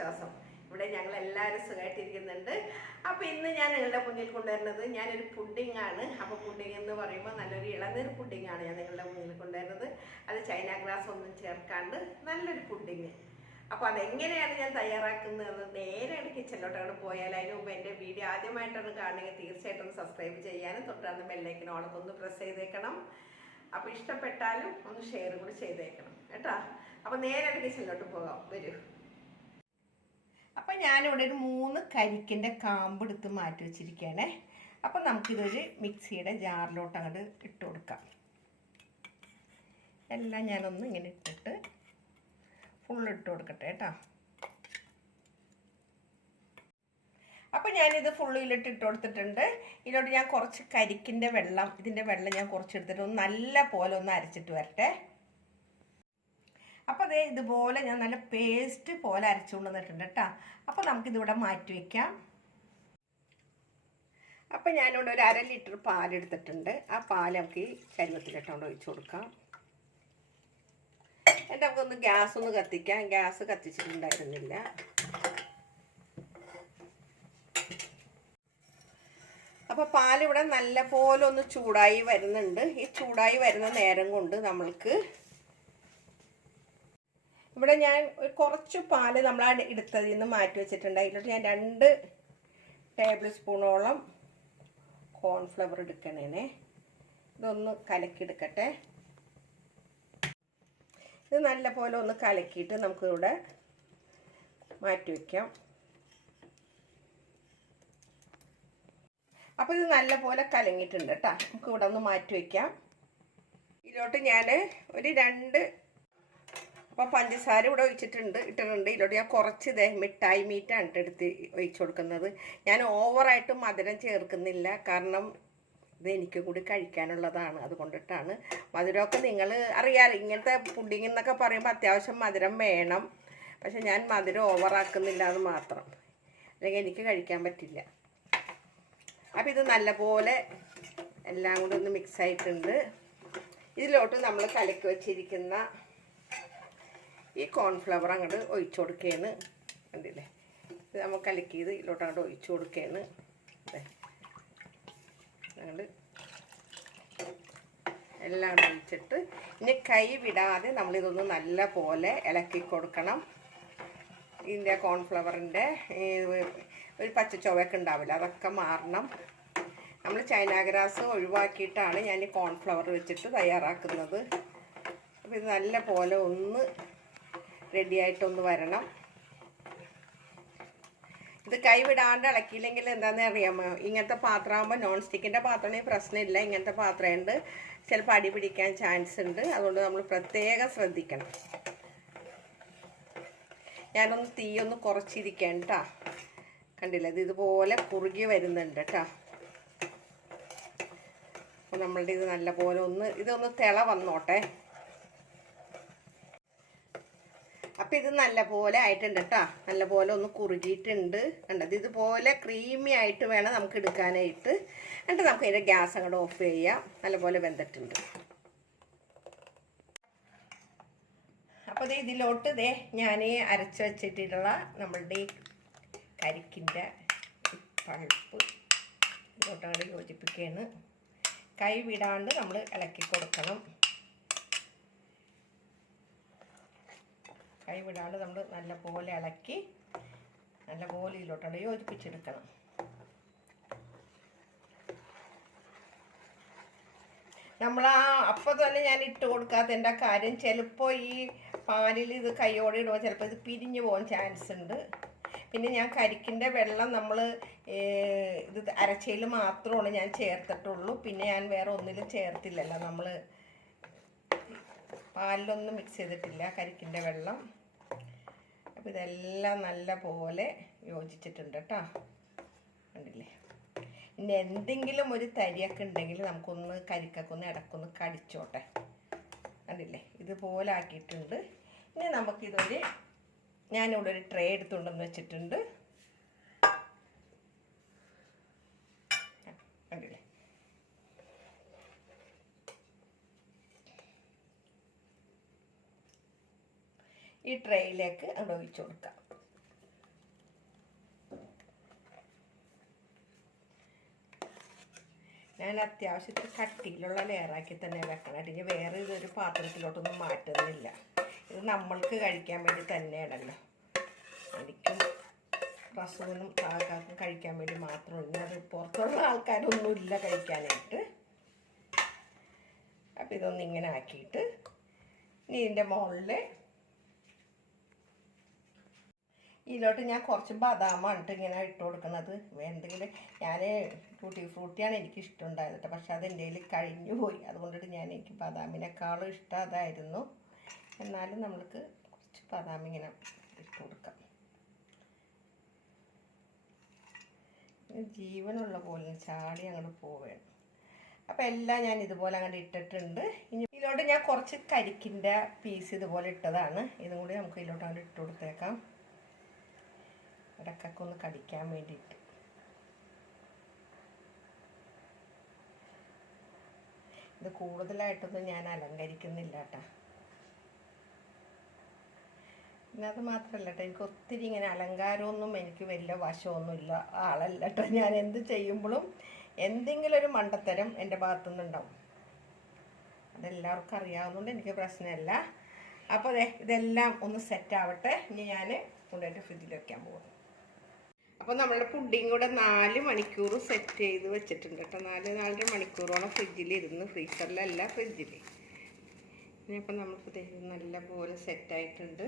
വിശ്വാസം. ഇവിടെ ഞങ്ങൾ എല്ലാവരും സുഖമായിട്ടിരിക്കുന്നുണ്ട്. അപ്പോൾ ഇന്ന് ഞാൻ നിങ്ങളുടെ മുന്നിൽ കൊണ്ടുവരുന്നത് ഞാനൊരു പുഡിംഗ് ആണ്. അപ്പോൾ പുഡിംഗ് എന്ന് പറയുമ്പോൾ നല്ലൊരു ഇളനീർ പുഡിംഗ് ആണ് ഞാൻ നിങ്ങളുടെ മുന്നിൽ കൊണ്ടുവരുന്നത്. അത് ചൈന ഗ്രാസ് ഒന്നും ചേർക്കാണ്ട് നല്ലൊരു പുഡിംഗ്. അപ്പോൾ അതെങ്ങനെയാണ് ഞാൻ തയ്യാറാക്കുന്നത് നേരെയാണ് കിച്ചണിലോട്ടാണ് പോയാൽ. അതിന് മുമ്പ് എൻ്റെ വീഡിയോ ആദ്യമായിട്ടാണ് കാണുമെങ്കിൽ തീർച്ചയായിട്ടും സബ്സ്ക്രൈബ് ചെയ്യാനും തൊട്ടാണ് ബെല്ലൈക്കനോടൊക്കെ ഒന്ന് പ്രസ് ചെയ്തേക്കണം. അപ്പോൾ ഇഷ്ടപ്പെട്ടാലും ഒന്ന് ഷെയർ കൂടി ചെയ്തേക്കണം കേട്ടോ. അപ്പോൾ നേരെയാണ് കിച്ചണിലോട്ട് പോകാം, വരൂ. അപ്പം ഞാനിവിടെ ഒരു 3 കരിക്കിൻ്റെ കാമ്പ് എടുത്ത് മാറ്റി വെച്ചിരിക്കുകയാണേ. അപ്പം നമുക്കിതൊരു മിക്സിയുടെ ജാറിലോട്ട് അങ്ങോട്ട് ഇട്ട് കൊടുക്കാം. എല്ലാം ഞാനൊന്ന് ഇങ്ങനെ ഇട്ടിട്ട് ഫുള്ള് ഇട്ട് കൊടുക്കട്ടെ കേട്ടോ. അപ്പം ഞാനിത് ഫുള്ളിലിട്ട് ഇട്ട് കൊടുത്തിട്ടുണ്ട്. ഇതിലോട്ട് ഞാൻ കുറച്ച് കരിക്കിൻ്റെ വെള്ളം, ഇതിൻ്റെ വെള്ളം ഞാൻ കുറച്ചെടുത്തിട്ട് ഒന്ന് നല്ല പോലെ ഒന്ന് അരച്ചിട്ട് വരട്ടെ. അപ്പോൾ അതേ ഇതുപോലെ ഞാൻ നല്ല പേസ്റ്റ് പോലെ അരച്ചു കൊണ്ടുവന്നിട്ടുണ്ട് കേട്ടോ. അപ്പോൾ നമുക്കിതിവിടെ മാറ്റി വയ്ക്കാം. അപ്പോൾ ഞാനിവിടെ ഒരു 1/2 ലിറ്റർ പാലെടുത്തിട്ടുണ്ട്. ആ പാൽ നമുക്ക് ഈ ചരുവത്തിലിട്ടുകൊണ്ട് ഒഴിച്ചു കൊടുക്കാം. എന്നിട്ട് നമുക്കൊന്ന് ഗ്യാസ് ഒന്ന് കത്തിക്കാം. ഗ്യാസ് കത്തിച്ചിട്ടുണ്ടായിരുന്നില്ല. അപ്പോൾ പാലിവിടെ നല്ല പോലെ ഒന്ന് ചൂടായി വരുന്നുണ്ട്. ഈ ചൂടായി വരുന്ന നേരം കൊണ്ട് നമ്മൾക്ക് ഇവിടെ ഞാൻ കുറച്ച് പാല് നമ്മൾ എടുത്തതിൽ നിന്ന് മാറ്റി വെച്ചിട്ടുണ്ട്. അതിലോട്ട് ഞാൻ 2 ടേബിൾ സ്പൂണോളം കോൺഫ്ലവർ എടുക്കണേ. ഇതൊന്ന് കലക്കിയെടുക്കട്ടെ. ഇത് നല്ല പോലെ ഒന്ന് കലക്കിയിട്ട് നമുക്കിവിടെ മാറ്റി വയ്ക്കാം. അപ്പോൾ ഇത് നല്ല പോലെ കലങ്ങിയിട്ടുണ്ട് കേട്ടോ. നമുക്കിവിടെ ഒന്ന് മാറ്റി വയ്ക്കാം. ഇതിലോട്ട് ഞാൻ ഒരു 2 അപ്പോൾ പഞ്ചസാര ഇവിടെ ഇട്ടിട്ടുണ്ട്. ഇതിലോട്ട് ഞാൻ കുറച്ച് മിഠായി മീറ്റാണ് എടുത്ത് ഒഴിച്ചു കൊടുക്കുന്നത്. ഞാൻ ഓവറായിട്ട് മധുരം ചേർക്കുന്നില്ല, കാരണം ഇത് എനിക്ക് കൂടി കഴിക്കാനുള്ളതാണ്. അതുകൊണ്ടിട്ടാണ്. മധുരമൊക്കെ നിങ്ങൾ അറിയാമല്ലോ, ഇങ്ങനത്തെ പുഡിംഗ് എന്നൊക്കെ പറയുമ്പോൾ അത്യാവശ്യം മധുരം വേണം. പക്ഷെ ഞാൻ മധുരം ഓവറാക്കുന്നില്ല എന്ന് മാത്രം, അല്ലെങ്കിൽ എനിക്ക് കഴിക്കാൻ പറ്റില്ല. അപ്പോൾ ഇത് നല്ലപോലെ എല്ലാം കൂടി ഒന്ന് മിക്സ് ആയിട്ടുണ്ട്. ഇതിലോട്ട് നമ്മൾ കലക്കി വച്ചിരിക്കുന്ന ഈ കോൺഫ്ലവർ അങ്ങോട്ട് ഒഴിച്ചു കൊടുക്കുകയാണ്. കണ്ടില്ലേ, ഇത് നമ്മൾ കലക്കിയത് ഇതിലോട്ട് അങ്ങോട്ട് ഒഴിച്ചു കൊടുക്കുകയാണ്. അതെ, അങ്ങോട്ട് എല്ലാം ഒഴിച്ചിട്ട് ഇനി കൈ വിടാതെ നമ്മളിതൊന്ന് നല്ല പോലെ ഇളക്കി കൊടുക്കണം. ഇതിൻ്റെ കോൺഫ്ലവറിൻ്റെ ഒരു പച്ചച്ചൊവയൊക്കെ ഉണ്ടാവില്ല, അതൊക്കെ മാറണം. നമ്മൾ ചൈന ഗ്രാസ് ഒഴിവാക്കിയിട്ടാണ് ഞാൻ ഈ കോൺഫ്ലവർ വെച്ചിട്ട് തയ്യാറാക്കുന്നത്. അപ്പോൾ ഇത് നല്ല പോലെ ഒന്ന് റെഡിയായിട്ടൊന്ന് വരണം. ഇത് കൈവിടാണ്ട് ഇളക്കിയില്ലെങ്കിൽ എന്താണെന്ന് അറിയാമോ, ഇങ്ങനത്തെ പാത്രമാകുമ്പോൾ നോൺ സ്റ്റിക്കിൻ്റെ പാത്രമാണെങ്കിൽ പ്രശ്നമില്ല. ഇങ്ങനത്തെ പാത്രമുണ്ട്, ചിലപ്പോൾ അടി പിടിക്കാൻ ചാൻസ് ഉണ്ട്. അതുകൊണ്ട് നമ്മൾ പ്രത്യേകം ശ്രദ്ധിക്കണം. ഞാനൊന്ന് തീയൊന്ന് കുറച്ചിരിക്കാൻ കേട്ടോ. കണ്ടില്ല, ഇത് ഇതുപോലെ കുറുകി വരുന്നുണ്ട് കേട്ടോ. അപ്പോൾ നമ്മളുടെ ഇത് നല്ലപോലെ ഇതൊന്ന് തിള വന്നോട്ടെ. അപ്പം ഇത് നല്ലപോലെ ആയിട്ടുണ്ട് കേട്ടോ. നല്ലപോലെ ഒന്ന് കുറുകിയിട്ടുണ്ട്. കണ്ടത് ഇതുപോലെ ക്രീമി ആയിട്ട് വേണം നമുക്ക് എടുക്കാനായിട്ട്. എന്നിട്ട് നമുക്ക് ഇതിൻ്റെ ഗ്യാസ് അങ്ങോട്ട് ഓഫ് ചെയ്യാം. നല്ലപോലെ വെന്തിട്ടുണ്ട്. അപ്പോൾ ഇതിലോട്ട് ഞാൻ അരച്ച് വെച്ചിട്ടുള്ള നമ്മളുടെ ഈ കരിക്കിൻ്റെ പൾപ്പ് ഇതിലോട്ടങ്ങോട്ട് യോജിപ്പിക്കുകയാണ്. കൈ വിടാണ്ട് നമ്മൾ ഇളക്കി കൊടുക്കണം. കൈ വിടാണ്ട് നമ്മൾ നല്ലപോലെ ഇളക്കി നല്ലപോലെ ഇതിലോട്ടാണ് യോജിപ്പിച്ചെടുക്കണം. നമ്മൾ അപ്പോൾ തന്നെ ഞാൻ ഇട്ട് കൊടുക്കാത്തതിൻ്റെ കാര്യം, ചിലപ്പോൾ ഈ പാലിൽ ഇത് കൈയോടെ ഇടുമ്പോൾ ചിലപ്പോൾ ഇത് പിരിഞ്ഞു പോകാൻ ചാൻസ് ഉണ്ട്. പിന്നെ ഞാൻ കരിക്കിൻ്റെ വെള്ളം നമ്മൾ ഇത് അരച്ചയിൽ മാത്രമാണ് ഞാൻ ചേർത്തിട്ടുള്ളൂ. പിന്നെ ഞാൻ വേറെ ഒന്നിലും ചേർത്തില്ലല്ലോ, നമ്മൾ പാലിലൊന്നും മിക്സ് ചെയ്തിട്ടില്ല കരിക്കിൻ്റെ വെള്ളം. അപ്പോൾ ഇതെല്ലാം നല്ല പോലെ യോജിച്ചിട്ടുണ്ട് കേട്ടോ. കണ്ടില്ലേ, ഇനി എന്തെങ്കിലും ഒരു തരിയൊക്കെ ഉണ്ടെങ്കിൽ നമുക്കൊന്ന് കരിക്കൊക്കെ ഒന്ന് ഇടക്കൊന്ന് കടിച്ചോട്ടെ. കണ്ടില്ലേ, ഇതുപോലെ ആക്കിയിട്ടുണ്ട്. ഇനി ഞാനിവിടെ ഒരു ട്രേ എടുത്തുകൊണ്ടെന്ന് വെച്ചിട്ടുണ്ട്. കണ്ടില്ലേ, ഈ ട്രേയിലേക്ക് അങ്ങോട്ട് ഒഴിച്ചു കൊടുക്കാം. ഞാൻ അത്യാവശ്യത്തിൽ കട്ടിയിലുള്ള ലെയറാക്കി തന്നെ വെക്കണം. ഇനി വേറെ ഇതൊരു പാത്രത്തിലോട്ടൊന്നും മാറ്റുന്നില്ല. ഇത് നമ്മൾക്ക് കഴിക്കാൻ വേണ്ടി തന്നെയാണല്ലോ. എനിക്കും റസൂനും കാക്കാക്കും കഴിക്കാൻ വേണ്ടി മാത്രം. ഇനി അത് പുറത്തുള്ള ആൾക്കാരൊന്നുമില്ല കഴിക്കാനായിട്ട്. അപ്പം ഇതൊന്നും ഇങ്ങനെ ആക്കിയിട്ട് ഇനി ഇതിൻ്റെ മുകളിൽ ഇതിലോട്ട് ഞാൻ കുറച്ച് ബദാമാണ് ഇങ്ങനെ ഇട്ട് കൊടുക്കുന്നത്. എന്തെങ്കിലും ഞാൻ ടൂട്ടി ഫ്രൂട്ടിയാണ് എനിക്ക് ഇഷ്ടമുണ്ടായത് കേട്ടോ. പക്ഷെ അത് എൻ്റെ കയ്യിൽ കഴിഞ്ഞു പോയി. അതുകൊണ്ടിട്ട് എനിക്ക് ബദാമിനേക്കാളും ഇഷ്ടം അതായിരുന്നു. എന്നാലും നമ്മൾക്ക് കുറച്ച് ബദാം ഇങ്ങനെ ഇട്ട് കൊടുക്കാം. ജീവനുള്ള പോലെ ചാടി അങ്ങോട്ട് പോവുകയാണ്. അപ്പോൾ എല്ലാം ഞാൻ ഇതുപോലെ അങ്ങോട്ട് ഇട്ടിട്ടുണ്ട്. ഇനി ഇതിലോട്ട് ഞാൻ കുറച്ച് കരിക്കിൻ്റെ പീസ് ഇതുപോലെ ഇട്ടതാണ്. ഇതും കൂടി നമുക്ക് ഇതിലോട്ട് അങ്ങോട്ട് ഇട്ട് കൊടുത്തേക്കാം. ഇടയ്ക്കൊക്കെ ഒന്ന് കടിക്കാൻ വേണ്ടിയിട്ട്. ഇത് കൂടുതലായിട്ടൊന്നും ഞാൻ അലങ്കരിക്കുന്നില്ല കേട്ടോ. പിന്നെ അത് മാത്രമല്ല കേട്ടോ, എനിക്ക് ഒത്തിരി ഇങ്ങനെ അലങ്കാരമൊന്നും എനിക്ക് വലിയ വശമൊന്നുമില്ല ആളല്ല കേട്ടോ. ഞാൻ എന്ത് ചെയ്യുമ്പോഴും എന്തെങ്കിലും ഒരു മണ്ടത്തരം എൻ്റെ ഭാഗത്തുനിന്നുണ്ടാവും. അതെല്ലാവർക്കും അറിയാവുന്നതുകൊണ്ട് എനിക്ക് പ്രശ്നമില്ല. അപ്പോൾ ഇതെല്ലാം ഒന്ന് സെറ്റ് ആവട്ടെ. ഇനി ഞാൻ കൊണ്ടുപോയിട്ട് ഫ്രിഡ്ജിൽ വെക്കാൻ പോകുന്നു. അപ്പോൾ നമ്മളുടെ പുഡിങ് കൂടെ 4 മണിക്കൂർ സെറ്റ് ചെയ്ത് വെച്ചിട്ടുണ്ട് കേട്ടോ. 4-4.5 മണിക്കൂറോളം ഫ്രിഡ്ജിലിരുന്ന്, ഫ്രീസറിലല്ല ഫ്രിഡ്ജിൽ. ഇനിയിപ്പോൾ നമുക്ക് നല്ലപോലെ സെറ്റായിട്ടുണ്ട്.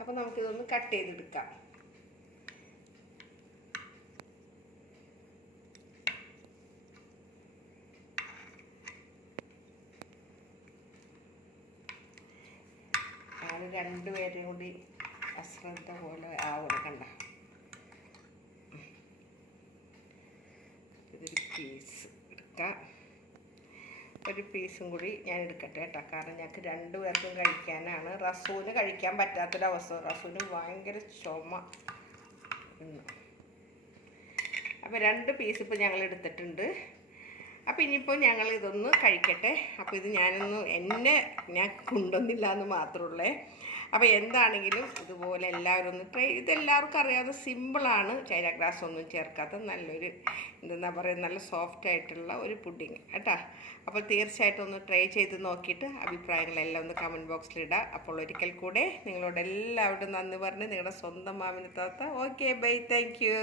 അപ്പോൾ നമുക്കിതൊന്ന് കട്ട് ചെയ്തെടുക്കാം. ഞാൻ രണ്ടുപേരെയും കൂടി അശ്രദ്ധ പോലെ കണ്ട. ഇതൊരു പീസ് എടുക്കാം. ഒരു പീസും കൂടി ഞാൻ എടുക്കട്ടെ കേട്ടോ. കാരണം ഞങ്ങൾക്ക് 2 പേർക്കും കഴിക്കാനാണ്. റസൂന് കഴിക്കാൻ പറ്റാത്തൊരവസ്ഥ. റസൂന് ഭയങ്കര ചുമ. അപ്പോൾ 2 പീസ് ഇപ്പോൾ ഞങ്ങൾ എടുത്തിട്ടുണ്ട്. അപ്പോൾ ഇനിയിപ്പോൾ ഞങ്ങൾ ഇതൊന്ന് കഴിക്കട്ടെ. അപ്പോൾ ഇത് ഞാൻ കൊണ്ടുവന്നില്ല എന്ന് മാത്രമുള്ളേ. അപ്പോൾ എന്താണെങ്കിലും ഇതുപോലെ എല്ലാവരും ഒന്ന് ട്രൈ. ഇതെല്ലാവർക്കും അറിയാവുന്ന സിമ്പിളാണ്. ചൈന ഗ്രാസ് ഒന്നും ചേർക്കാത്ത നല്ലൊരു എന്താ പറയുക, നല്ല സോഫ്റ്റ് ആയിട്ടുള്ള ഒരു പുഡിങ് കേട്ടോ. അപ്പോൾ തീർച്ചയായിട്ടും ഒന്ന് ട്രൈ ചെയ്ത് നോക്കിയിട്ട് അഭിപ്രായങ്ങളെല്ലാം ഒന്ന് കമൻറ്റ് ബോക്സിലിടുക. അപ്പോൾ ഒരിക്കൽ കൂടെ നിങ്ങളോട് എല്ലാവരോടും നന്ദി പറഞ്ഞ് നിങ്ങളുടെ സ്വന്തം മാമിന് താത്ത. Okay, bye, thank U.